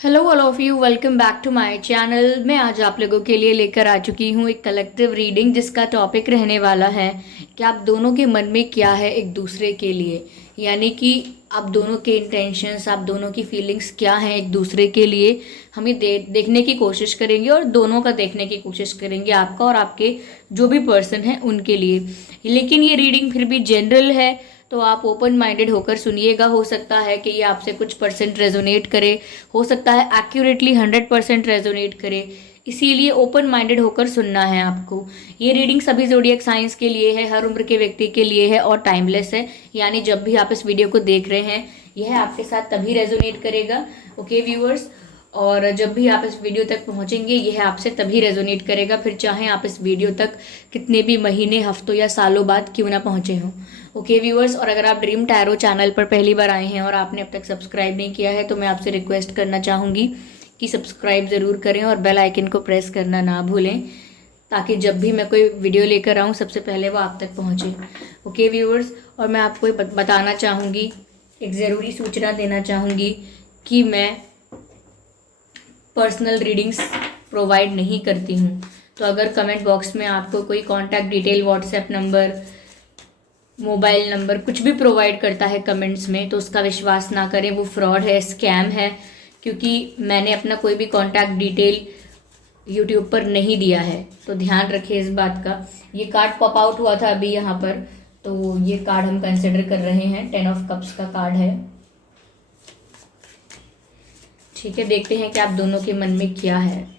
Hello all of you, welcome back to my channel. मैं आज आप लोगों के लिए लेकर आ चुकी हूँ एक कलेक्टिव रीडिंग जिसका टॉपिक रहने वाला है कि आप दोनों के मन में क्या है एक दूसरे के लिए। यानी कि आप दोनों के इंटेंशंस, आप दोनों की फीलिंग्स क्या हैं एक दूसरे के लिए। हम ये देखने की कोशिश करेंगे और दोनों का देखने की कोशिश करेंगे, आपका और आपके जो भी पर्सन हैं उनके लिए। लेकिन ये रीडिंग फिर भी जनरल है, तो आप ओपन माइंडेड होकर सुनिएगा। हो सकता है कि ये आपसे कुछ परसेंट रेजोनेट करे, हो सकता है एक्यूरेटली 100% रेजोनेट करे। इसीलिए ओपन माइंडेड होकर सुनना है आपको। ये रीडिंग सभी जोडियक साइंस के लिए है, हर उम्र के व्यक्ति के लिए है और टाइमलेस है। यानी जब भी आप इस वीडियो को देख रहे हैं यह आपके साथ तभी रेजोनेट करेगा। ओके व्यूअर्स, और जब भी आप इस वीडियो तक पहुंचेंगे यह आपसे तभी रेजोनेट करेगा, फिर चाहे आप इस वीडियो तक कितने भी महीने, हफ्तों या सालों बाद क्यों ना पहुंचे हों। ओके व्यूअर्स, और अगर आप ड्रीम टैरो चैनल पर पहली बार आए हैं और आपने अब तक सब्सक्राइब नहीं किया है तो मैं आपसे रिक्वेस्ट करना चाहूँगी कि सब्सक्राइब ज़रूर करें और बेल आइकन को प्रेस करना ना भूलें, ताकि जब भी मैं कोई वीडियो लेकर आऊँ सबसे पहले वो आप तक पहुँचे। ओके व्यूअर्स, और मैं आपको बताना चाहूँगी, एक ज़रूरी सूचना देना चाहूँगी कि मैं पर्सनल रीडिंग्स प्रोवाइड नहीं करती हूँ। तो अगर कमेंट बॉक्स में आपको कोई contact detail, WhatsApp number, mobile number कुछ भी प्रोवाइड करता है कमेंट्स में, तो उसका विश्वास ना करें, वो फ्रॉड है, स्कैम है। क्योंकि मैंने अपना कोई भी कॉन्टैक्ट डिटेल यूट्यूब पर नहीं दिया है, तो ध्यान रखिए इस बात का। ये कार्ड पॉप आउट हुआ था अभी यहाँ पर, तो ये कार्ड हम कंसिडर कर रहे हैं। 10 ऑफ कप्स का कार्ड है। ठीक है, देखते हैं कि आप दोनों के मन में क्या है।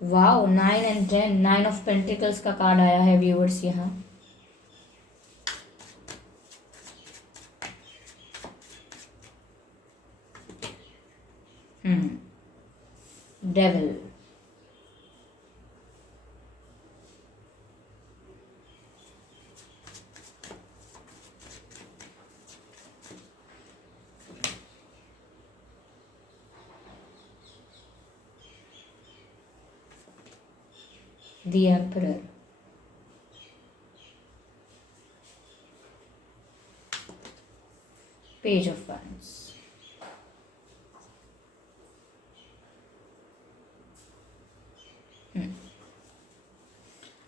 वाओ, 9 एंड 10, 9 ऑफ पेंटिकल्स का कार्ड आया है व्यूअर्स यहाँ। Devil, the emperor, page of wands.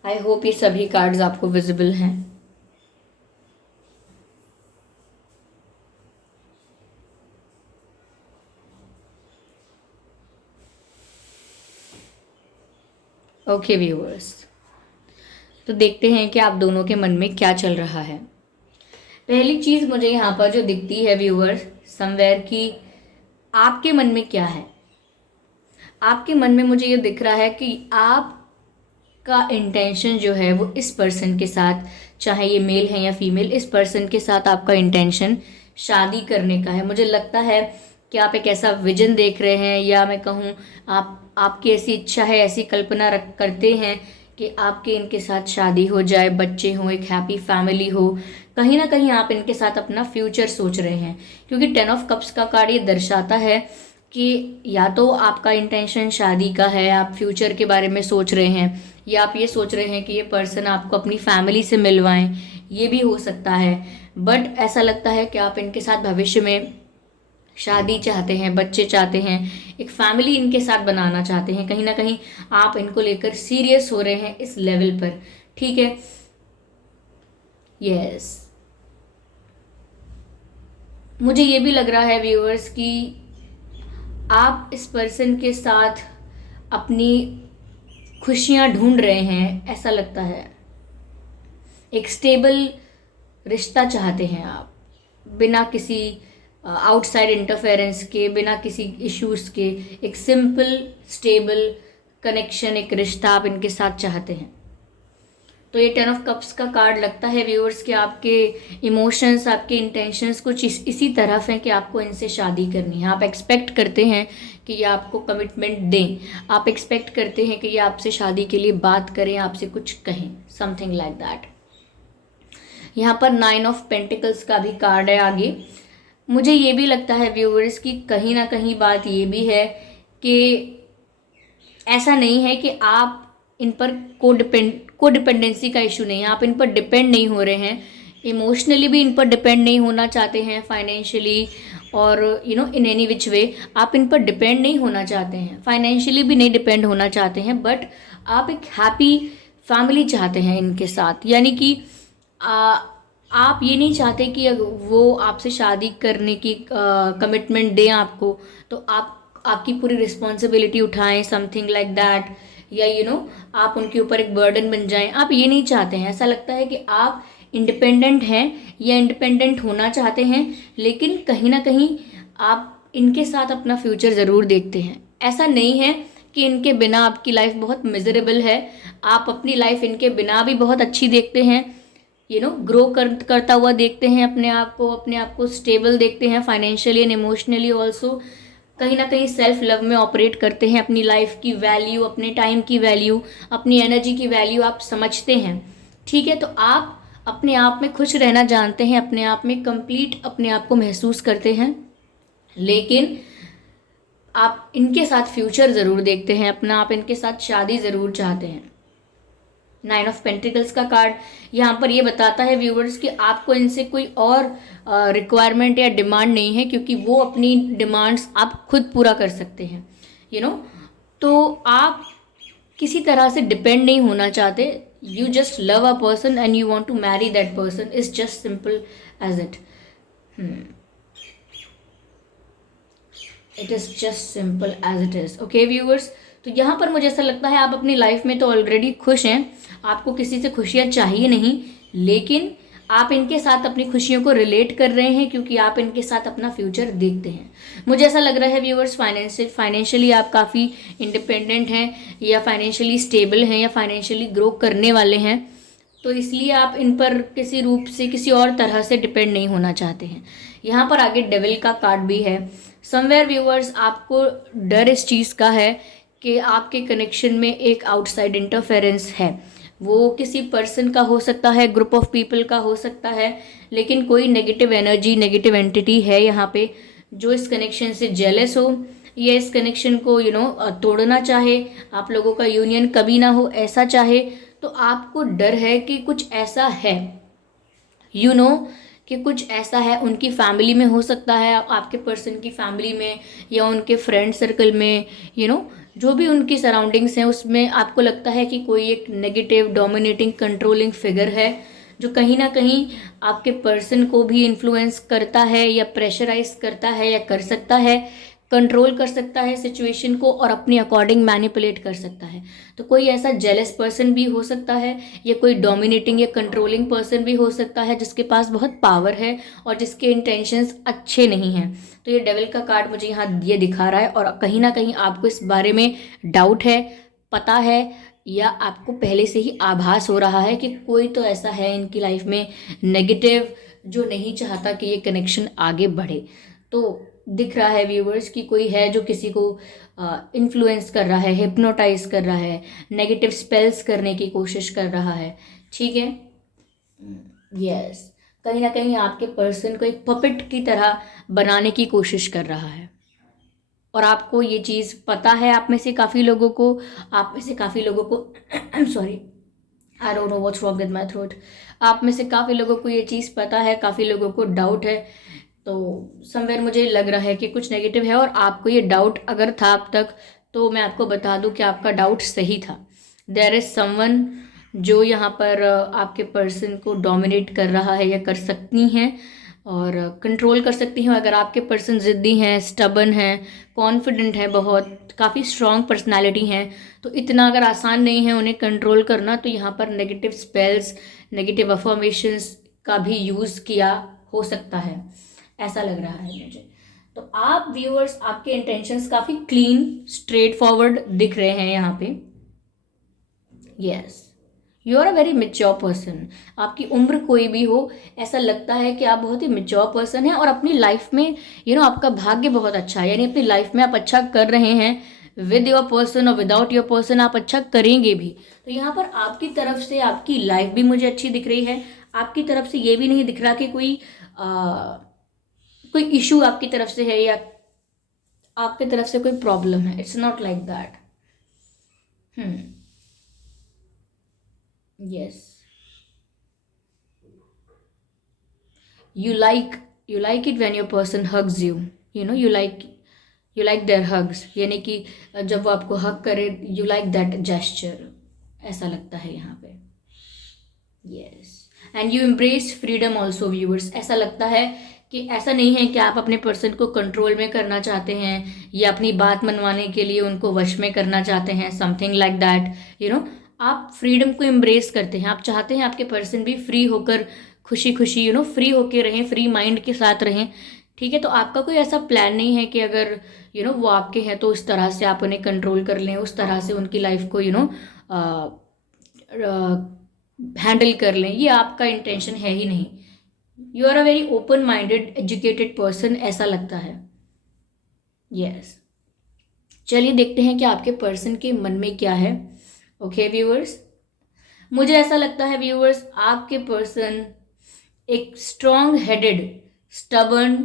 I hope ये सभी कार्ड्स आपको विजिबल हैं। ओके व्यूअर्स, तो देखते हैं कि आप दोनों के मन में क्या चल रहा है। पहली चीज मुझे यहाँ पर जो दिखती है व्यूअर्स समवेयर की, आपके मन में क्या है। आपके मन में मुझे ये दिख रहा है कि आपका इंटेंशन जो है वो इस पर्सन के साथ, चाहे ये मेल है या फीमेल, इस पर्सन के साथ आपका इंटेंशन शादी करने का है। मुझे लगता है कि आप एक ऐसा विजन देख रहे हैं, या मैं कहूँ आपकी ऐसी इच्छा है, ऐसी कल्पना रख करते हैं कि आपके इनके साथ शादी हो जाए, बच्चे हों, एक हैप्पी फैमिली हो। कहीं ना कहीं आप इनके साथ अपना फ्यूचर सोच रहे हैं, क्योंकि 10 ऑफ कप्स का कार्ड ये दर्शाता है कि या तो आपका इंटेंशन शादी का है, आप फ्यूचर के बारे में सोच रहे हैं, या आप ये सोच रहे हैं कि ये पर्सन आपको अपनी फैमिली से मिलवाएं, ये भी हो सकता है। बट ऐसा लगता है कि आप इनके साथ भविष्य में शादी चाहते हैं, बच्चे चाहते हैं, एक फैमिली इनके साथ बनाना चाहते हैं। कहीं ना कहीं आप इनको लेकर सीरियस हो रहे हैं इस लेवल पर। ठीक है, यस, मुझे ये भी लग रहा है व्यूअर्स कि आप इस पर्सन के साथ अपनी खुशियां ढूंढ रहे हैं, ऐसा लगता है। एक स्टेबल रिश्ता चाहते हैं आप, बिना किसी आउटसाइड इंटरफेरेंस के, बिना किसी इश्यूज के। एक सिंपल स्टेबल कनेक्शन, एक रिश्ता आप इनके साथ चाहते हैं। तो ये 10 ऑफ कप्स का कार्ड लगता है व्यूअर्स कि आपके इमोशंस, आपके इंटेंशंस कुछ इसी तरफ हैं कि आपको इनसे शादी करनी है। आप एक्सपेक्ट करते हैं कि ये आपको कमिटमेंट दें, आप एक्सपेक्ट करते हैं कि ये आपसे शादी के लिए बात करें, आपसे कुछ कहें, समथिंग लाइक दैट। यहाँ पर 9 ऑफ पेंटिकल्स का भी कार्ड है आगे। मुझे ये भी लगता है व्यूअर्स कि कहीं ना कहीं बात ये भी है कि ऐसा नहीं है कि आप इन पर कोडिपेंडेंसी का इशू नहीं है, आप इन पर डिपेंड नहीं हो रहे हैं इमोशनली भी इन पर डिपेंड नहीं होना चाहते हैं, फाइनेंशियली और इन एनी विच वे आप इन पर डिपेंड नहीं होना चाहते हैं, फाइनेंशियली भी नहीं डिपेंड होना चाहते हैं, बट आप एक हैप्पी फैमिली चाहते हैं इनके साथ। यानी कि आप ये नहीं चाहते कि वो आपसे शादी करने की कमिटमेंट दें आपको, तो आपकी पूरी रिस्पॉन्सिबिलिटी उठाएं, समथिंग लाइक दैट, या आप उनके ऊपर एक बर्डन बन जाएं। आप ये नहीं चाहते हैं। ऐसा लगता है कि आप इंडिपेंडेंट हैं या इंडिपेंडेंट होना चाहते हैं, लेकिन कहीं ना कहीं आप इनके साथ अपना फ्यूचर ज़रूर देखते हैं। ऐसा नहीं है कि इनके बिना आपकी लाइफ बहुत मिजरेबल है, आप अपनी लाइफ इनके बिना भी बहुत अच्छी देखते हैं, ग्रो करता हुआ देखते हैं अपने आप को स्टेबल देखते हैं, फाइनेंशियली एंड इमोशनली ऑल्सो। कहीं ना कहीं सेल्फ लव में ऑपरेट करते हैं, अपनी लाइफ की वैल्यू, अपने टाइम की वैल्यू, अपनी एनर्जी की वैल्यू आप समझते हैं। ठीक है, तो आप अपने आप में खुश रहना जानते हैं, अपने आप में कंप्लीट अपने आप को महसूस करते हैं, लेकिन आप इनके साथ फ्यूचर ज़रूर देखते हैं अपना, आप इनके साथ शादी ज़रूर चाहते हैं। 9 ऑफ पेंटिकल्स का कार्ड यहाँ पर ये बताता है व्यूवर्स कि आपको इनसे कोई और रिक्वायरमेंट या डिमांड नहीं है, क्योंकि वो अपनी डिमांड्स आप खुद पूरा कर सकते हैं। तो आप किसी तरह से डिपेंड नहीं होना चाहते। You just love a person and you want to marry that person, is just simple as it. It is just simple as it is. Okay viewers, तो यहाँ पर मुझे ऐसा लगता है आप अपनी लाइफ में तो ऑलरेडी खुश हैं, आपको किसी से खुशियाँ चाहिए नहीं, लेकिन आप इनके साथ अपनी खुशियों को रिलेट कर रहे हैं क्योंकि आप इनके साथ अपना फ्यूचर देखते हैं। मुझे ऐसा लग रहा है व्यूअर्स, फाइनेंशियली आप काफ़ी इंडिपेंडेंट हैं या फाइनेंशियली स्टेबल हैं या फाइनेंशियली ग्रो करने वाले हैं, तो इसलिए आप इन पर किसी रूप से किसी और तरह से डिपेंड नहीं होना चाहते हैं। यहाँ पर आगे डेविल का कार्ड भी है। समवेयर व्यूअर्स, आपको डर इस चीज़ का है कि आपके कनेक्शन में एक आउटसाइड इंटरफेरेंस है। वो किसी पर्सन का हो सकता है, ग्रुप ऑफ पीपल का हो सकता है, लेकिन कोई नेगेटिव एनर्जी, नेगेटिव एंटिटी है यहाँ पे जो इस कनेक्शन से जेलस हो या इस कनेक्शन को तोड़ना चाहे, आप लोगों का यूनियन कभी ना हो ऐसा चाहे। तो आपको डर है कि कुछ ऐसा है, कि कुछ ऐसा है उनकी फैमिली में हो सकता है, आपके पर्सन की फैमिली में या उनके फ्रेंड सर्कल में, जो भी उनकी सराउंडिंग्स हैं उसमें आपको लगता है कि कोई एक नेगेटिव डोमिनेटिंग कंट्रोलिंग फिगर है जो कहीं ना कहीं आपके पर्सन को भी इन्फ्लुएंस करता है या प्रेशराइज करता है या कर सकता है, कंट्रोल कर सकता है सिचुएशन को और अपने अकॉर्डिंग मैनिपुलेट कर सकता है। तो कोई ऐसा जेलस पर्सन भी हो सकता है या कोई डोमिनेटिंग या कंट्रोलिंग पर्सन भी हो सकता है जिसके पास बहुत पावर है और जिसके इंटेंशंस अच्छे नहीं हैं। तो ये डेविल का कार्ड मुझे यहाँ ये दिखा रहा है और कहीं ना कहीं आपको इस बारे में डाउट है, पता है, या आपको पहले से ही आभास हो रहा है कि कोई तो ऐसा है इनकी लाइफ में नेगेटिव जो नहीं चाहता कि ये कनेक्शन आगे बढ़े। तो दिख रहा है व्यूवर्स कि कोई है जो किसी को इन्फ्लुएंस कर रहा है, हिप्नोटाइज कर रहा है, नेगेटिव स्पेल्स करने की कोशिश कर रहा है। ठीक है, यस, कहीं ना कहीं आपके पर्सन को एक पपेट की तरह बनाने की कोशिश कर रहा है और आपको ये चीज़ पता है। आप में से काफ़ी लोगों को sorry, I don't know what's wrong with my throat. आप में से काफ़ी लोगों को ये चीज़ पता है, काफ़ी लोगों को डाउट है। तो समवेयर मुझे लग रहा है कि कुछ नेगेटिव है और आपको ये डाउट अगर था अब तक, तो मैं आपको बता दूं कि आपका डाउट सही था। देयर इज समवन जो यहाँ पर आपके पर्सन को डोमिनेट कर रहा है या कर सकती हैं और कंट्रोल कर सकती हैं। अगर आपके पर्सन ज़िद्दी हैं, स्टबन हैं, कॉन्फिडेंट हैं, बहुत काफ़ी स्ट्रॉन्ग पर्सनालिटी हैं, तो इतना अगर आसान नहीं है उन्हें कंट्रोल करना, तो यहाँ पर नेगेटिव स्पेल्स, नेगेटिव अफर्मेशंस का भी यूज़ किया हो सकता है, ऐसा लग रहा है मुझे। तो आप व्यूअर्स, आपके इंटेंशंस काफ़ी क्लीन, स्ट्रेट फॉरवर्ड दिख रहे हैं यहाँ पे। Yes, you are a very mature person. आपकी उम्र कोई भी हो, ऐसा लगता है कि आप बहुत ही मेच्योर पर्सन हैं और अपनी लाइफ में आपका भाग्य बहुत अच्छा है, यानी अपनी लाइफ में आप अच्छा कर रहे हैं। विद योर पर्सन और विदाउट योर पर्सन आप अच्छा करेंगे भी। तो यहाँ पर आपकी तरफ से आपकी लाइफ भी मुझे अच्छी दिख रही है। आपकी तरफ से ये भी नहीं दिख रहा कि कोई इशू आपकी तरफ से है या आपकी तरफ से कोई प्रॉब्लम है। It's not like that. Yes, you like it when your person hugs you, you know, you like their hugs, यानी कि जब वो आपको हग करे, यू लाइक दैट जेस्चर, ऐसा लगता है यहाँ पे। Yes, and you embrace freedom also viewers. ऐसा लगता है कि ऐसा नहीं है कि आप अपने पर्सन को कंट्रोल में करना चाहते हैं या अपनी बात मनवाने के लिए उनको वश में करना चाहते हैं, something like that, you know. आप फ्रीडम को एम्ब्रेस करते हैं, आप चाहते हैं आपके पर्सन भी फ्री होकर, खुशी खुशी, यू नो, फ्री होकर रहें, फ्री माइंड के साथ रहें। ठीक है, तो आपका कोई ऐसा प्लान नहीं है कि अगर यू नो वो आपके हैं तो उस तरह से आप उन्हें कंट्रोल कर लें, उस तरह से उनकी लाइफ को यू नो हैंडल कर लें, ये आपका इंटेंशन है ही नहीं। You are a very open minded educated person, ऐसा लगता है। यस, चलिए देखते हैं कि आपके पर्सन के मन में क्या है। ओके व्यूअर्स, मुझे ऐसा लगता है व्यूअर्स, आपके पर्सन एक strong headed, stubborn,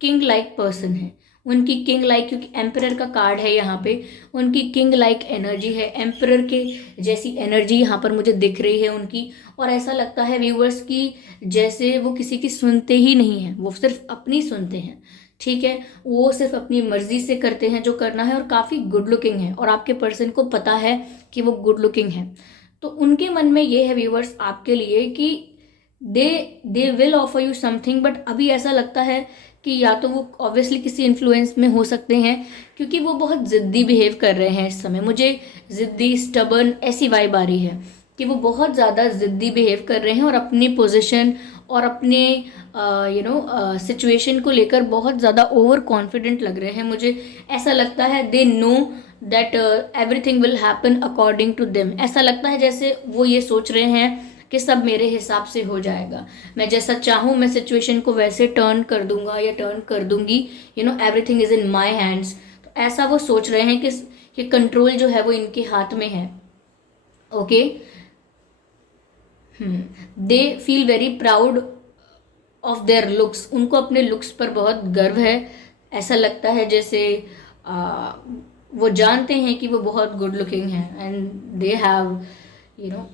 king like person है। उनकी किंग लाइक, क्योंकि एम्परर का कार्ड है यहाँ पे, उनकी किंग लाइक एनर्जी है, एम्परर के जैसी एनर्जी यहाँ पर मुझे दिख रही है उनकी। और ऐसा लगता है व्यूअर्स कि जैसे वो किसी की सुनते ही नहीं हैं, वो सिर्फ अपनी सुनते हैं। ठीक है, वो सिर्फ अपनी मर्जी से करते हैं जो करना है, और काफ़ी गुड लुकिंग है, और आपके पर्सन को पता है कि वो गुड लुकिंग है। तो उनके मन में ये है व्यूअर्स आपके लिए कि they will offer you something, but अभी ऐसा लगता है कि या तो वो ऑब्वियसली किसी इन्फ्लुएंस में हो सकते हैं, क्योंकि वो बहुत ज़िद्दी बिहेव कर रहे हैं इस समय। मुझे ज़िद्दी, स्टबर्न ऐसी वाइब आ रही है कि वो बहुत ज़्यादा ज़िद्दी बिहेव कर रहे हैं और अपनी पोजीशन और अपने यू नो सिचुएशन को लेकर बहुत ज़्यादा ओवर कॉन्फिडेंट लग रहे हैं। मुझे ऐसा लगता है they know that everything will happen according to them. ऐसा लगता है जैसे वो ये सोच रहे हैं कि सब मेरे हिसाब से हो जाएगा, मैं जैसा चाहूँ मैं सिचुएशन को वैसे टर्न कर दूंगा या टर्न कर दूंगी, you know, everything is in my hands. तो ऐसा वो सोच रहे हैं कि कंट्रोल जो है वो इनके हाथ में है। Okay, they feel very proud of their looks, उनको अपने लुक्स पर बहुत गर्व है। ऐसा लगता है जैसे वो जानते हैं कि वो बहुत गुड लुकिंग है, and they have, you know,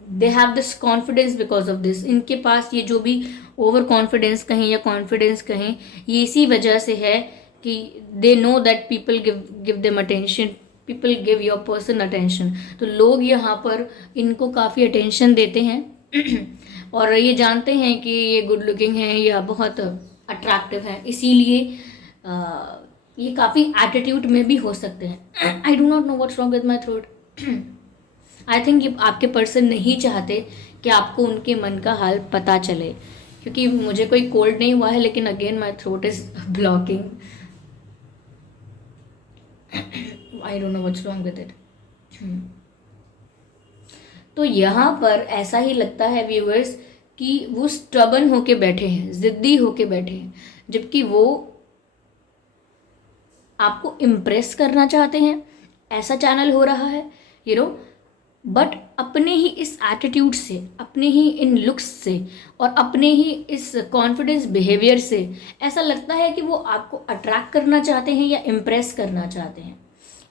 they have this confidence because of this. इनके पास ये जो भी ओवर कॉन्फिडेंस कहें या कॉन्फिडेंस कहें, ये इसी वजह से है कि दे know that people give them attention, people give your person attention. तो लोग यहाँ पर इनको काफ़ी अटेंशन देते हैं और ये जानते हैं कि ये गुड लुकिंग है या बहुत अट्रैक्टिव है, इसीलिए ये काफ़ी एटीट्यूड में भी हो सकते हैं। आई do not know what's wrong with my throat. I think आपके पर्सन नहीं चाहते कि आपको उनके मन का हाल पता चले, क्योंकि मुझे कोई कोल्ड नहीं हुआ है, लेकिन again my throat is blocking. I don't know what's wrong with it. तो यहाँ पर ऐसा ही लगता है व्यूअर्स कि वो स्टबन होके बैठे हैं, जिद्दी होके बैठे हैं, जबकि वो आपको इम्प्रेस करना चाहते हैं, ऐसा चैनल हो रहा है, यू नो। बट अपने ही इस एटीट्यूड से, अपने ही इन लुक्स से और अपने ही इस कॉन्फिडेंस बिहेवियर से ऐसा लगता है कि वो आपको अट्रैक्ट करना चाहते हैं या इम्प्रेस करना चाहते हैं।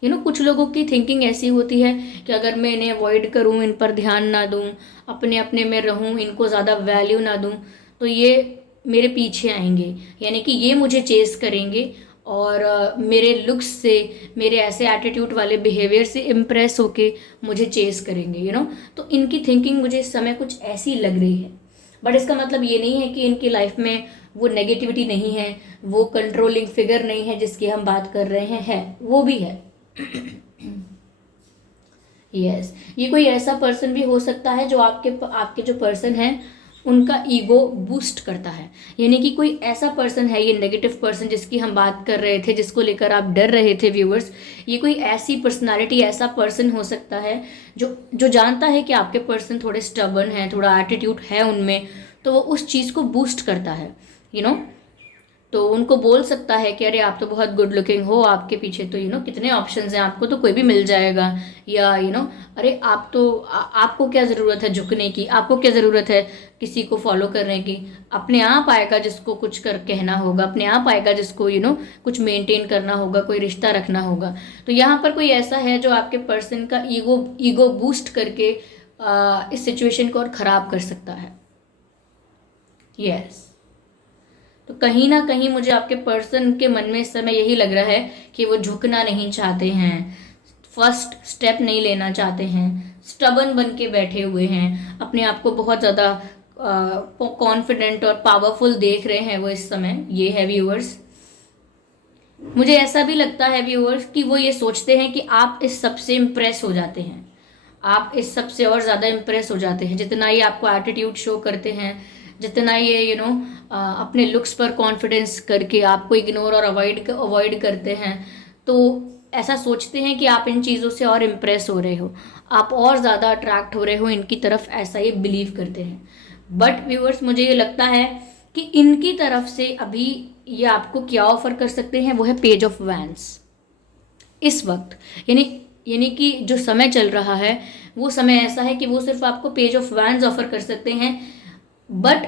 यू नो, कुछ लोगों की थिंकिंग ऐसी होती है कि अगर मैं इन्हें अवॉइड करूँ, इन पर ध्यान ना दूँ, अपने अपने में रहूँ, इनको ज़्यादा वैल्यू ना दूँ, तो ये मेरे पीछे आएंगे, यानी कि ये मुझे चेस करेंगे और मेरे लुक्स से, मेरे ऐसे एटीट्यूड वाले बिहेवियर से इम्प्रेस होके मुझे चेस करेंगे, यू नो। तो इनकी थिंकिंग मुझे इस समय कुछ ऐसी लग रही है। बट इसका मतलब ये नहीं है कि इनकी लाइफ में वो नेगेटिविटी नहीं है, वो कंट्रोलिंग फिगर नहीं है जिसकी हम बात कर रहे हैं, है, वो भी है। यस, ये कोई ऐसा पर्सन भी हो सकता है जो आपके जो पर्सन है उनका ईगो बूस्ट करता है, यानी कि कोई ऐसा पर्सन है, ये नेगेटिव पर्सन जिसकी हम बात कर रहे थे, जिसको लेकर आप डर रहे थे व्यूअर्स, ये कोई ऐसी पर्सनालिटी, ऐसा पर्सन हो सकता है जो जानता है कि आपके पर्सन थोड़े स्टबर्न हैं, थोड़ा एटीट्यूड है उनमें, तो वो उस चीज़ को बूस्ट करता है, यू नो। तो उनको बोल सकता है कि अरे आप तो बहुत गुड लुकिंग हो, आपके पीछे तो यू नो कितने ऑप्शंस हैं, आपको तो कोई भी मिल जाएगा, या यू नो, अरे आप तो आपको क्या ज़रूरत है झुकने की, आपको क्या ज़रूरत है किसी को फॉलो करने की, अपने आप आएगा जिसको कुछ कर कहना होगा, अपने आप आएगा जिसको यू नो कुछ मेंटेन करना होगा, कोई रिश्ता रखना होगा। तो यहाँ पर कोई ऐसा है जो आपके पर्सन का ईगो बूस्ट करके इस सिचुएशन को और ख़राब कर सकता है। यस। तो कहीं ना कहीं मुझे आपके पर्सन के मन में इस समय यही लग रहा है कि वो झुकना नहीं चाहते हैं, फर्स्ट स्टेप नहीं लेना चाहते हैं, स्टबन बन के बैठे हुए हैं, अपने आप को बहुत ज़्यादा कॉन्फिडेंट और पावरफुल देख रहे हैं वो इस समय। ये है व्यूअर्स। मुझे ऐसा भी लगता है व्यूअर्स कि वो ये सोचते हैं कि आप इस सब से इम्प्रेस हो जाते हैं, आप इस सब से और ज़्यादा इम्प्रेस हो जाते हैं, जितना ये आपको एटीट्यूड शो करते हैं, जितना ये अपने लुक्स पर कॉन्फिडेंस करके आपको इग्नोर और अवॉइड करते हैं, तो ऐसा सोचते हैं कि आप इन चीज़ों से और इम्प्रेस हो रहे हो, आप और ज़्यादा अट्रैक्ट हो रहे हो इनकी तरफ, ऐसा ये बिलीव करते हैं। बट व्यूअर्स मुझे ये लगता है कि इनकी तरफ से अभी ये आपको क्या ऑफर कर सकते हैं, वो है पेज ऑफ वैंस इस वक्त। यानी यानी कि जो समय चल रहा है वो समय ऐसा है कि वो सिर्फ आपको पेज ऑफ वैंस ऑफर कर सकते हैं। बट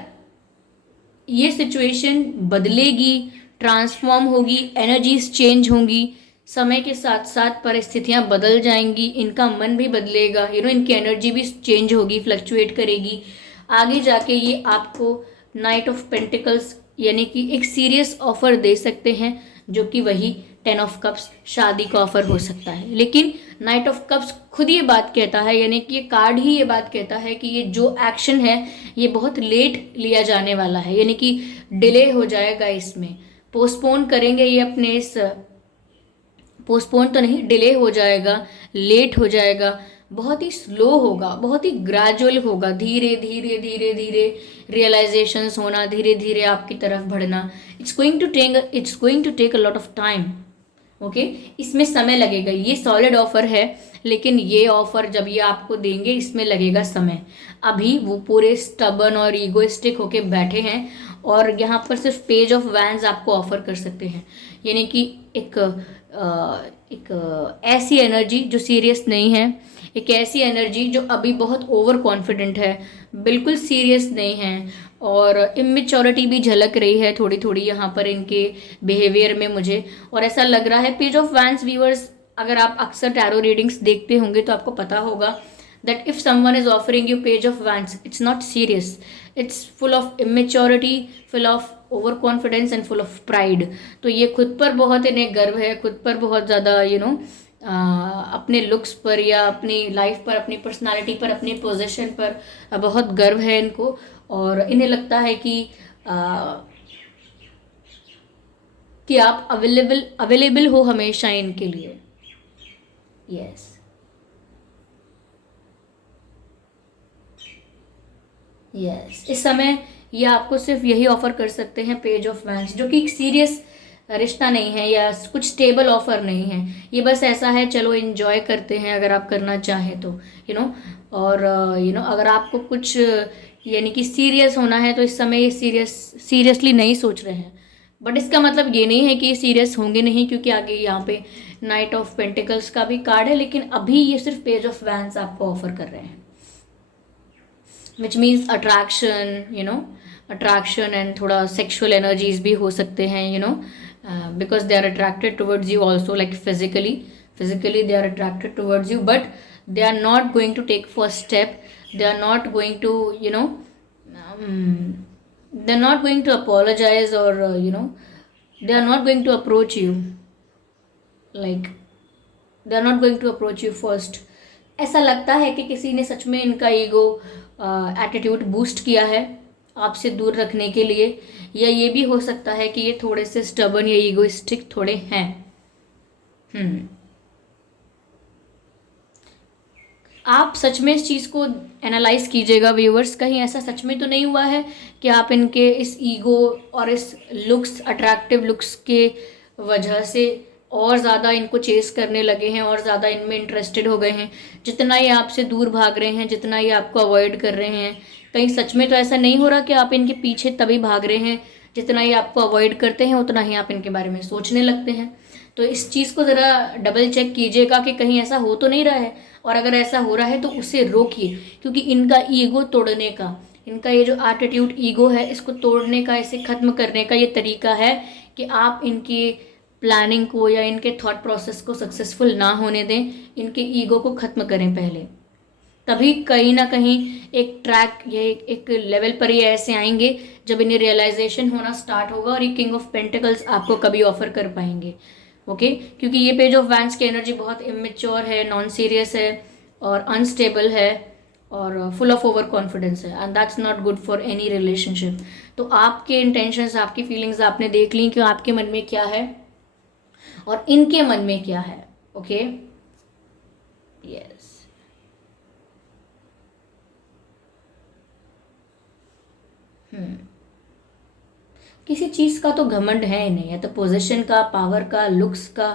ये सिचुएशन बदलेगी, ट्रांसफॉर्म होगी, एनर्जीज चेंज होंगी, समय के साथ साथ परिस्थितियां बदल जाएंगी, इनका मन भी बदलेगा, इनकी एनर्जी भी चेंज होगी, फ्लक्चुएट करेगी। आगे जाके ये आपको नाइट ऑफ पेंटिकल्स यानी कि एक सीरियस ऑफर दे सकते हैं, जो कि वही 10 ऑफ कप्स शादी का ऑफर हो सकता है। लेकिन नाइट ऑफ कप्स खुद ये बात कहता है, यानी कि ये कार्ड ही ये बात कहता है कि ये जो एक्शन है ये बहुत लेट लिया जाने वाला है, यानी कि डिले हो जाएगा, इसमें पोस्टपोन करेंगे ये अपने इस, पोस्टपोन तो नहीं, डिले हो जाएगा, लेट हो जाएगा, बहुत ही स्लो होगा, बहुत ही ग्रेजुअल होगा, धीरे धीरे धीरे धीरे रियलाइजेशंस होना, धीरे धीरे आपकी तरफ बढ़ना। It's going to take a lot of time. Okay, इसमें समय लगेगा। ये सॉलिड ऑफर है, लेकिन ये ऑफर जब ये आपको देंगे इसमें लगेगा समय। अभी वो पूरे स्टबन और ईगोइस्टिक होके बैठे हैं और यहाँ पर सिर्फ पेज ऑफ वैंस आपको ऑफर कर सकते हैं, यानी कि एक ऐसी एनर्जी जो सीरियस नहीं है, एक ऐसी एनर्जी जो अभी बहुत ओवर कॉन्फिडेंट है, बिल्कुल सीरियस नहीं है, और इमेच्योरिटी भी झलक रही है थोड़ी थोड़ी यहाँ पर इनके बिहेवियर में मुझे। और ऐसा लग रहा है पेज ऑफ वैंस व्यूअर्स, अगर आप अक्सर टैरो रीडिंग्स देखते होंगे तो आपको पता होगा that if someone is offering you page of wands, it's not serious, it's full of immaturity, full of overconfidence and full of pride। तो ये खुद पर बहुत इन्हें गर्व है, खुद पर बहुत ज़्यादा अपने लुक्स पर या अपनी लाइफ पर, अपनी पर्सनालिटी पर, अपनी पोजीशन पर बहुत गर्व है इनको, और इन्हें लगता है कि आप अवेलेबल हो हमेशा इनके लिए। यस, यस, इस समय ये आपको सिर्फ यही ऑफर कर सकते हैं, पेज ऑफ वैंस, जो कि एक सीरियस रिश्ता नहीं है या कुछ स्टेबल ऑफर नहीं है। ये बस ऐसा है, चलो एंजॉय करते हैं अगर आप करना चाहें तो, और अगर आपको कुछ यानी कि सीरियस होना है तो इस समय ये सीरियसली नहीं सोच रहे हैं। बट इसका मतलब ये नहीं है कि ये सीरियस होंगे नहीं, क्योंकि आगे यहाँ पे नाइट ऑफ पेंटिकल्स का भी कार्ड है, लेकिन अभी ये सिर्फ पेज ऑफ वैंस आपको ऑफर कर रहे हैं, विच मीन्स अट्रैक्शन एंड थोड़ा सेक्शुअल एनर्जीज भी हो सकते हैं, because they are attracted towards you also, like physically they are attracted towards you, but they are not going to take first step, they are not going to they're not going to apologize, or they are not going to approach you, like they are not going to approach you first। ऐसा लगता है कि किसी ने सच में इनका ego attitude boost किया है आपसे दूर रखने के लिए, या ये भी हो सकता है कि ये थोड़े से स्टबन या ईगोइस्टिक थोड़े हैं। आप सच में इस चीज़ को एनालाइज कीजिएगा व्यूअर्स, कहीं ऐसा सच में तो नहीं हुआ है कि आप इनके इस ईगो और इस लुक्स, अट्रैक्टिव लुक्स के वजह से और ज़्यादा इनको चेस करने लगे हैं और ज़्यादा इनमें इंटरेस्टेड हो गए हैं, जितना ये आपसे दूर भाग रहे हैं, जितना ये आपको अवॉइड कर रहे हैं। कहीं सच में तो ऐसा नहीं हो रहा कि आप इनके पीछे तभी भाग रहे हैं, जितना ये आपको अवॉइड करते हैं उतना ही आप इनके बारे में सोचने लगते हैं। तो इस चीज़ को ज़रा डबल चेक कीजिएगा कि कहीं ऐसा हो तो नहीं रहा है, और अगर ऐसा हो रहा है तो उसे रोकिए, क्योंकि इनका ईगो तोड़ने का, इनका ये जो एटीट्यूड ईगो है, इसको तोड़ने का, इसे ख़त्म करने का ये तरीका है कि आप इनकी प्लानिंग को या इनके थॉट प्रोसेस को सक्सेसफुल ना होने दें, इनके ईगो को ख़त्म करें पहले, तभी कहीं ना कहीं एक ट्रैक, ये एक लेवल पर ये ऐसे आएंगे जब इन्हें रियलाइजेशन होना स्टार्ट होगा और ये किंग ऑफ पेंटिकल्स आपको कभी ऑफर कर पाएंगे। ओके, क्योंकि ये पेज ऑफ वैंड्स की एनर्जी बहुत इमेच्योर है, नॉन सीरियस है और अनस्टेबल है और फुल ऑफ ओवर कॉन्फिडेंस है, and that's not good for any relationship. तो आपके इंटेंशंस, आपकी फीलिंग्स आपने देख ली कि आपके मन में क्या है और इनके मन में क्या है। Okay, yes. किसी चीज का तो घमंड है नहीं, या तो पोजीशन का, पावर का, लुक्स का।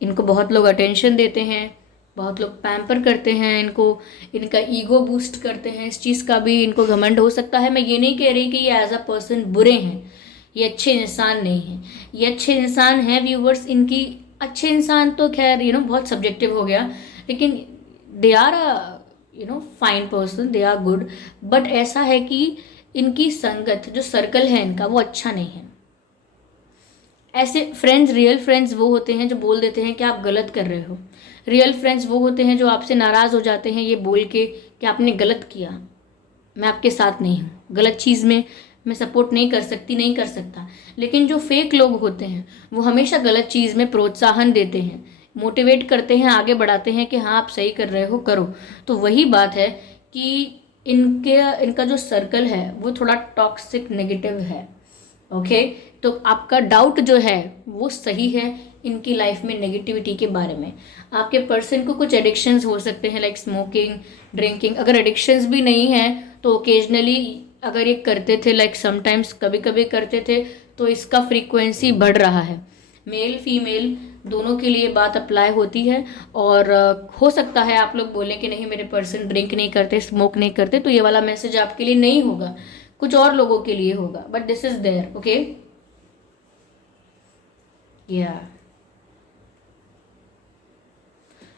इनको बहुत लोग अटेंशन देते हैं, बहुत लोग पैम्पर करते हैं इनको, इनका ईगो बूस्ट करते हैं, इस चीज़ का भी इनको घमंड हो सकता है। मैं ये नहीं कह रही कि ये एज अ पर्सन बुरे हैं, ये अच्छे इंसान नहीं हैं, ये अच्छे इंसान हैं व्यूवर्स। इनकी अच्छे इंसान तो खैर बहुत सब्जेक्टिव हो गया, लेकिन they are a fine person, they are good. But ऐसा है कि इनकी संगत, जो सर्कल है इनका, वो अच्छा नहीं है। ऐसे फ्रेंड्स, रियल फ्रेंड्स वो होते हैं जो बोल देते हैं कि आप गलत कर रहे हो। रियल फ्रेंड्स वो होते हैं जो आपसे नाराज़ हो जाते हैं ये बोल के कि आपने गलत किया, मैं आपके साथ नहीं हूँ, गलत चीज़ में मैं सपोर्ट नहीं कर सकती, नहीं कर सकता। लेकिन जो फेक लोग होते हैं वो हमेशा गलत चीज़ में प्रोत्साहन देते हैं, मोटिवेट करते हैं, आगे बढ़ाते हैं कि हाँ आप सही कर रहे हो, करो। तो वही बात है कि इनका जो सर्कल है वो थोड़ा टॉक्सिक, नेगेटिव है। ओके, तो आपका डाउट जो है वो सही है इनकी लाइफ में नेगेटिविटी के बारे में। आपके पर्सन को कुछ एडिक्शंस हो सकते हैं, लाइक स्मोकिंग, ड्रिंकिंग। अगर एडिक्शंस भी नहीं है तो ओकेजनली अगर ये करते थे, लाइक समटाइम्स, कभी कभी करते थे, तो इसका फ्रीक्वेंसी बढ़ रहा है। मेल फीमेल दोनों के लिए बात अप्लाई होती है। और हो सकता है आप लोग बोलें कि नहीं मेरे पर्सन ड्रिंक नहीं करते, स्मोक नहीं करते, तो ये वाला मैसेज आपके लिए नहीं होगा, कुछ और लोगों के लिए होगा, but this is there. Okay, या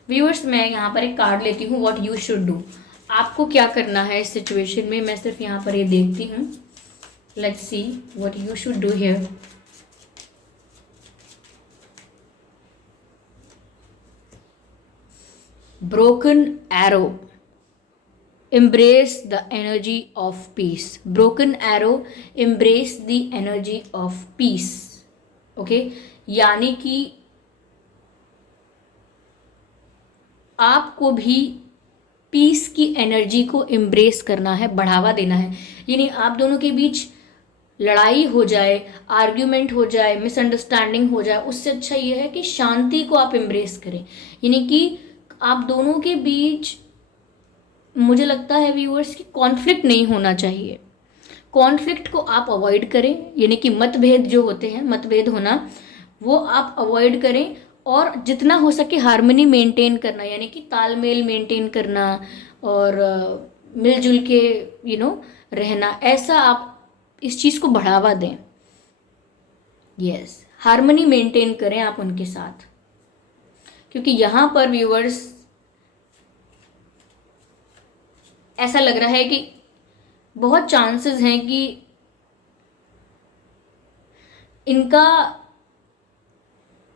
व्यूअर्स, मैं यहाँ पर एक कार्ड लेती हूँ, व्हाट यू शुड डू। आपको क्या करना है इस सिचुएशन में, मैं सिर्फ यहाँ पर ये देखती हूँ। Let's see what you should do here. Broken arrow, embrace the energy of peace. Broken arrow, embrace the energy of peace. Okay, यानी कि आपको भी पीस की एनर्जी को एम्ब्रेस करना है, बढ़ावा देना है। यानी आप दोनों के बीच लड़ाई हो जाए, आर्ग्यूमेंट हो जाए, मिसअंडरस्टैंडिंग हो जाए, उससे अच्छा ये है कि शांति को आप एम्ब्रेस करें। यानी कि आप दोनों के बीच, मुझे लगता है व्यूअर्स, कि कॉन्फ्लिक्ट नहीं होना चाहिए। कॉन्फ्लिक्ट को आप अवॉइड करें, यानी कि मतभेद जो होते हैं, मतभेद होना, वो आप अवॉइड करें। और जितना हो सके हार्मनी मेंटेन करना, यानी कि तालमेल मेंटेन करना और मिलजुल के रहना, ऐसा आप इस चीज़ को बढ़ावा दें। यस, हार्मनी मेंटेन करें आप उनके साथ, क्योंकि यहाँ पर व्यूअर्स ऐसा लग रहा है कि बहुत चांसेस हैं कि इनका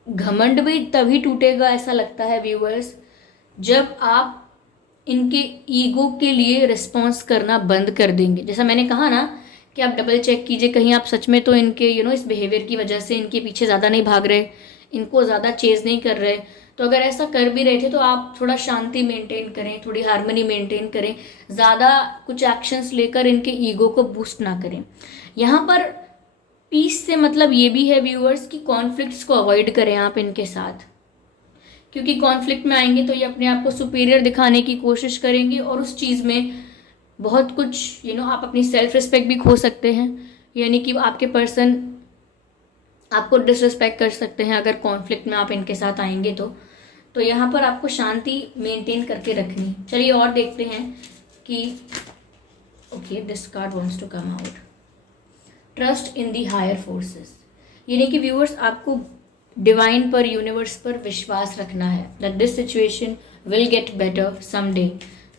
घमंड भी तभी टूटेगा, ऐसा लगता है व्यूअर्स, जब आप इनके ईगो के लिए रिस्पॉन्स करना बंद कर देंगे। जैसा मैंने कहा ना कि आप डबल चेक कीजिए कहीं आप सच में तो इनके इस बिहेवियर की वजह से इनके पीछे ज़्यादा नहीं भाग रहे, इनको ज़्यादा चेज नहीं कर रहे। तो अगर ऐसा कर भी रहे थे तो आप थोड़ा शांति मेंटेन करें, थोड़ी हार्मनी मेंटेन करें, ज़्यादा कुछ एक्शंस लेकर इनके ईगो को बूस्ट ना करें। यहाँ पर पीस से मतलब ये भी है व्यूअर्स कि कॉन्फ्लिक्ट्स को अवॉइड करें आप इनके साथ, क्योंकि कॉन्फ्लिक्ट में आएंगे तो ये अपने आप को सुपीरियर दिखाने की कोशिश करेंगे और उस चीज़ में बहुत कुछ आप अपनी सेल्फ रिस्पेक्ट भी खो सकते हैं। यानी कि आपके पर्सन आपको डिसरिस्पेक्ट कर सकते हैं अगर कॉन्फ्लिक्ट में आप इनके साथ आएंगे तो यहाँ पर आपको शांति मेंटेन करके रखनी। चलिए और देखते हैं कि okay, this card wants to come out. Trust in the higher forces, यानी कि व्यूअर्स आपको डिवाइन पर, यूनिवर्स पर विश्वास रखना है that this situation will get better someday.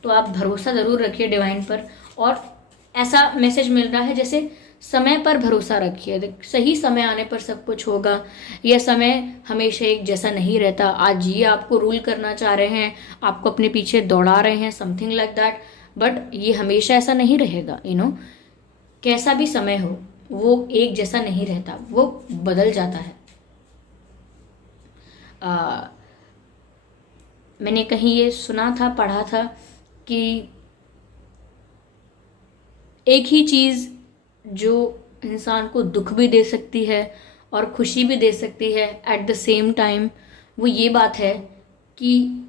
तो आप भरोसा ज़रूर रखिए डिवाइन पर। और ऐसा मैसेज मिल रहा है जैसे समय पर भरोसा रखिए, सही समय आने पर सब कुछ होगा। यह समय हमेशा एक जैसा नहीं रहता। आज ये आपको रूल करना चाह रहे हैं, आपको अपने पीछे दौड़ा रहे हैं, समथिंग लाइक दैट, बट ये हमेशा ऐसा नहीं रहेगा। कैसा भी समय हो वो एक जैसा नहीं रहता, वो बदल जाता है। आ, मैंने कहीं ये सुना था, पढ़ा था कि एक ही चीज़ जो इंसान को दुख भी दे सकती है और खुशी भी दे सकती है एट द सेम टाइम, वो ये बात है कि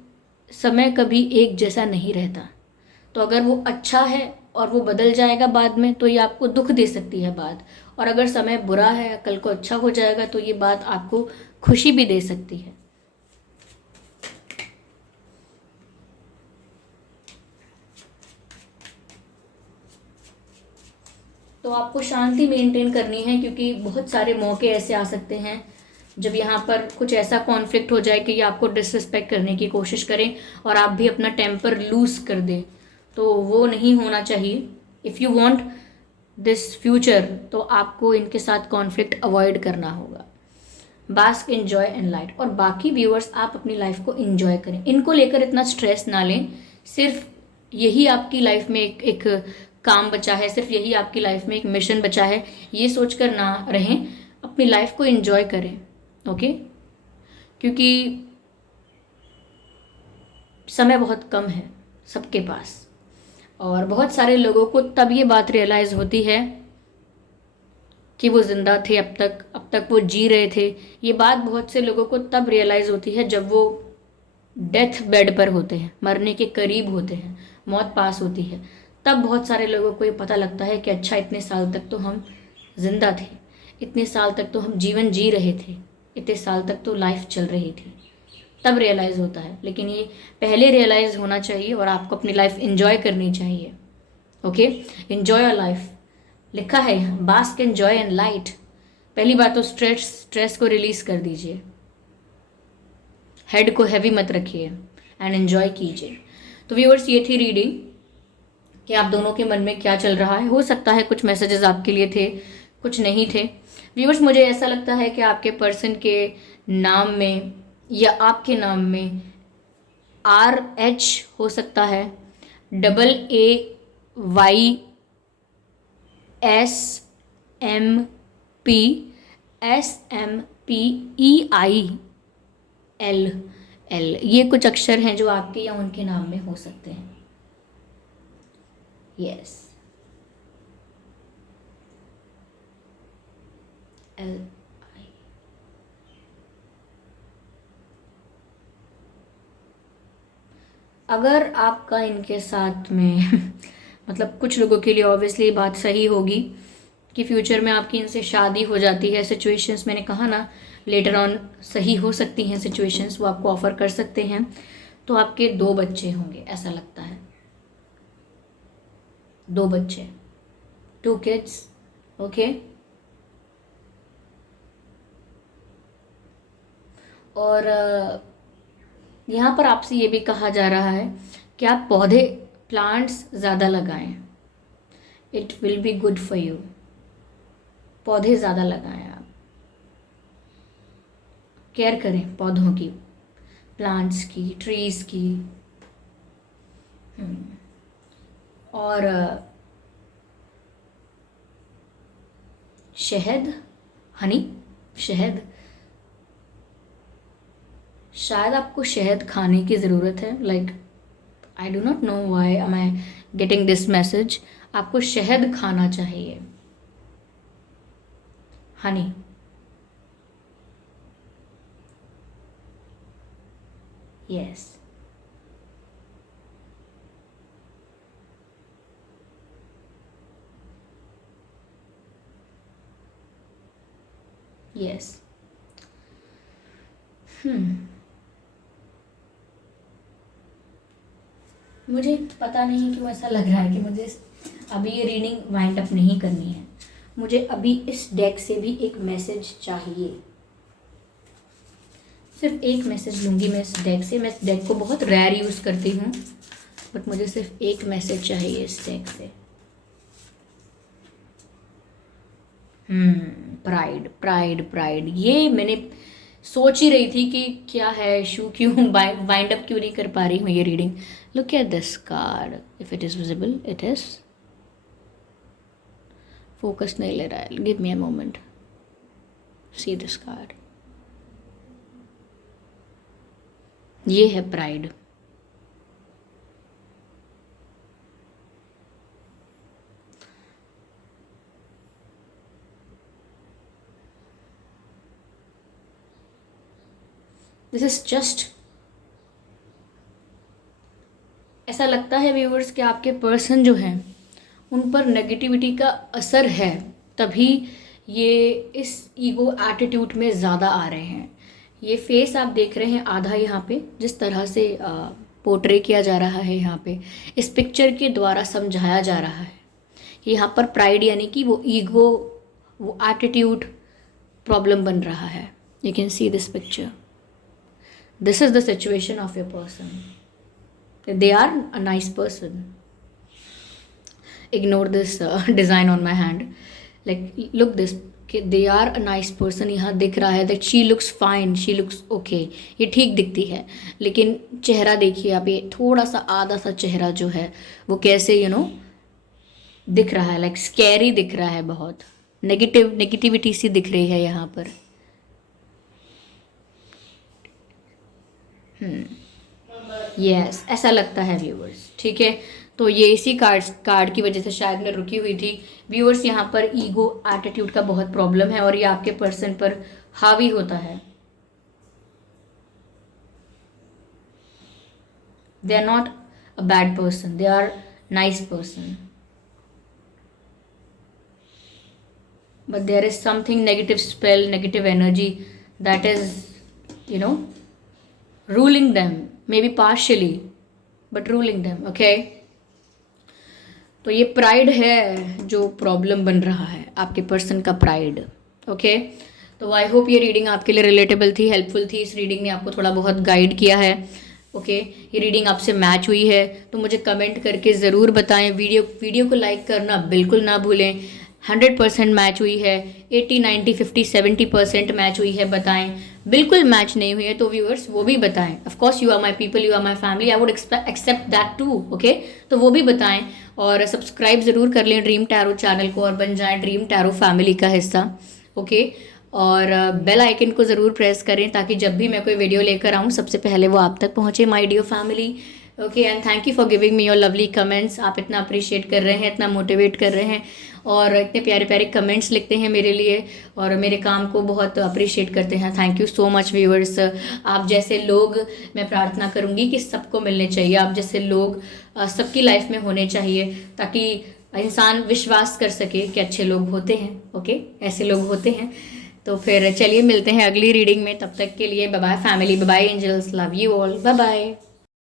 समय कभी एक जैसा नहीं रहता। तो अगर वो अच्छा है और वो बदल जाएगा बाद में, तो ये आपको दुख दे सकती है बात। और अगर समय बुरा है, कल को अच्छा हो जाएगा, तो ये बात आपको खुशी भी दे सकती है। तो आपको शांति मेंटेन करनी है, क्योंकि बहुत सारे मौके ऐसे आ सकते हैं जब यहाँ पर कुछ ऐसा कॉन्फ्लिक्ट हो जाए कि ये आपको डिसरिस्पेक्ट करने की कोशिश करें और आप भी अपना टेम्पर लूज कर दें। तो वो नहीं होना चाहिए। If you want this future, तो आपको इनके साथ कॉन्फ्लिक्ट अवॉइड करना होगा। Bask, enjoy and light. और बाकी व्यूअर्स, आप अपनी लाइफ को एंजॉय करें, इनको लेकर इतना स्ट्रेस ना लें। सिर्फ यही आपकी लाइफ में एक काम बचा है, सिर्फ यही आपकी लाइफ में एक मिशन बचा है, ये सोचकर ना रहें। अपनी लाइफ को एंजॉय करें, ओके? क्योंकि समय बहुत कम है सबके पास, और बहुत सारे लोगों को तब ये बात रियलाइज़ होती है कि वो ज़िंदा थे अब तक वो जी रहे थे। ये बात बहुत से लोगों को तब रियलाइज़ होती है जब वो डेथ बेड पर होते हैं, मरने के करीब होते हैं, मौत पास होती है। तब बहुत सारे लोगों को ये पता लगता है कि अच्छा, इतने साल तक तो हम जिंदा थे, इतने साल तक तो हम जीवन जी रहे थे, इतने साल तक तो लाइफ चल रही थी। तब रियलाइज़ होता है, लेकिन ये पहले रियलाइज़ होना चाहिए और आपको अपनी लाइफ एंजॉय करनी चाहिए। ओके, एंजॉय योर लाइफ लिखा है यहाँ, बास्क एंजॉय एंड लाइट। पहली बात तो स्ट्रेस को रिलीज कर दीजिए, हेड को हैवी मत रखिए एंड एंजॉय कीजिए। तो व्यूअर्स, ये थी रीडिंग कि आप दोनों के मन में क्या चल रहा है। हो सकता है कुछ मैसेजेस आपके लिए थे, कुछ नहीं थे। व्यूअर्स, मुझे ऐसा लगता है कि आपके पर्सन के नाम में या आपके नाम में RH हो सकता है, AAYSMPSMPEILL, ये कुछ अक्षर हैं जो आपके या उनके नाम में हो सकते हैं। Yes, LI। अगर आपका इनके साथ में मतलब कुछ लोगों के लिए ऑब्वियसली बात सही होगी कि फ्यूचर में आपकी इनसे शादी हो जाती है। सिचुएशंस, मैंने कहा ना, लेटर ऑन सही हो सकती हैं सिचुएशंस, वो आपको ऑफर कर सकते हैं। तो आपके 2 बच्चे होंगे, ऐसा लगता है, 2 बच्चे, 2 किड्स, ओके। और यहाँ पर आपसे ये भी कहा जा रहा है कि आप पौधे, प्लांट्स ज़्यादा लगाएं, it will be good for you. पौधे ज़्यादा लगाएं, आप केयर करें पौधों की, प्लांट्स की, ट्रीज़ की। और शहद, हनी, शहद, शायद आपको शहद खाने की ज़रूरत है। Like, I do not know why am I getting this message. आपको शहद खाना चाहिए, हनी। Yes, yes. मुझे पता नहीं क्यों ऐसा लग रहा है कि मुझे अभी ये रीडिंग वाइंड अप नहीं करनी है। मुझे अभी इस डेक से भी एक मैसेज चाहिए, सिर्फ एक मैसेज लूँगी मैं इस डेक से। मैं इस डेक को बहुत रेयर यूज़ करती हूँ, बट मुझे सिर्फ एक मैसेज चाहिए इस डेक से। प्राइड प्राइड प्राइड, ये मैंने सोच ही रही थी कि क्या है इशू, क्यों वाइंड अप क्यों नहीं कर पा रही हूँ ये reading. Look at this card, if it is visible, it is, focus नहीं ले रहा है, give me a moment, see this card, ये है प्राइड। दिस इज जस्ट, ऐसा लगता है व्यूअर्स कि आपके पर्सन जो हैं उन पर नेगेटिविटी का असर है, तभी ये इस ईगो एटीट्यूड में ज़्यादा आ रहे हैं। ये फेस आप देख रहे हैं आधा यहाँ पे, जिस तरह से पोर्ट्रे किया जा रहा है यहाँ पे, इस पिक्चर के द्वारा समझाया जा रहा है। यहाँ पर प्राइड यानी कि वो ईगो, वो एटीट्यूड प्रॉब्लम बन रहा है। You can see this picture, this is the situation of your person, they are a nice person. Ignore this design on my hand, like look this, they are a nice person। यहाँ दिख रहा है that she looks fine, she looks okay, ये ठीक दिखती है, लेकिन चेहरा देखिए आप, ये थोड़ा सा आधा सा चेहरा जो है वो कैसे दिख रहा है, लाइक स्कैरी दिख रहा है, बहुत नेगेटिविटी सी दिख रही है यहाँ पर। यस ऐसा लगता है व्यूअर्स, ठीक है। तो ये इसी कार्ड की वजह से शायद मैं रुकी हुई थी व्यूअर्स। यहाँ पर ईगो एटीट्यूड का बहुत प्रॉब्लम है और ये आपके पर्सन पर हावी होता है। They are not a bad person, they are nice person, but there is something negative spell, negative energy that is ruling them, maybe partially, but ruling them, okay? तो ये प्राइड है जो प्रॉब्लम बन रहा है, आपके पर्सन का pride, okay? तो आई होप ये रीडिंग आपके लिए रिलेटेबल थी, हेल्पफुल थी। इस रीडिंग ने आपको थोड़ा बहुत गाइड किया है, ओके? ये रीडिंग आपसे मैच हुई है तो मुझे कमेंट करके ज़रूर बताएं। वीडियो को लाइक करना बिल्कुल ना भूलें। 100% मैच हुई है, 80, 90, 50, 70% मैच हुई है, बताएं। बिल्कुल मैच नहीं हुई है तो व्यूअर्स वो भी बताएं। Of course you are my people, you are my family, I would accept that too, okay? तो वो भी बताएं और सब्सक्राइब ज़रूर कर लें ड्रीम टैरो चैनल को और बन जाएं ड्रीम टैरो फैमिली का हिस्सा, ओके? और बेल आइकन को ज़रूर प्रेस करें ताकि जब भी मैं कोई वीडियो लेकर आऊँ सबसे पहले वो आप तक पहुँचे, my dear family, okay? And thank you for giving me your lovely comments. आप इतना अप्रिशिएट कर रहे हैं, इतना मोटिवेट कर रहे हैं और इतने प्यारे प्यारे कमेंट्स लिखते हैं मेरे लिए और मेरे काम को बहुत अप्रिशिएट करते हैं। Thank you so much viewers. आप जैसे लोग मैं प्रार्थना करूँगी कि सबको मिलने चाहिए, आप जैसे लोग सबकी लाइफ में होने चाहिए ताकि इंसान विश्वास कर सके कि अच्छे लोग होते हैं, ओके? ऐसे लोग होते हैं। तो फिर चलिए मिलते हैं अगली रीडिंग में, तब तक के लिए bye bye family, bye bye angels, love you all, bye bye.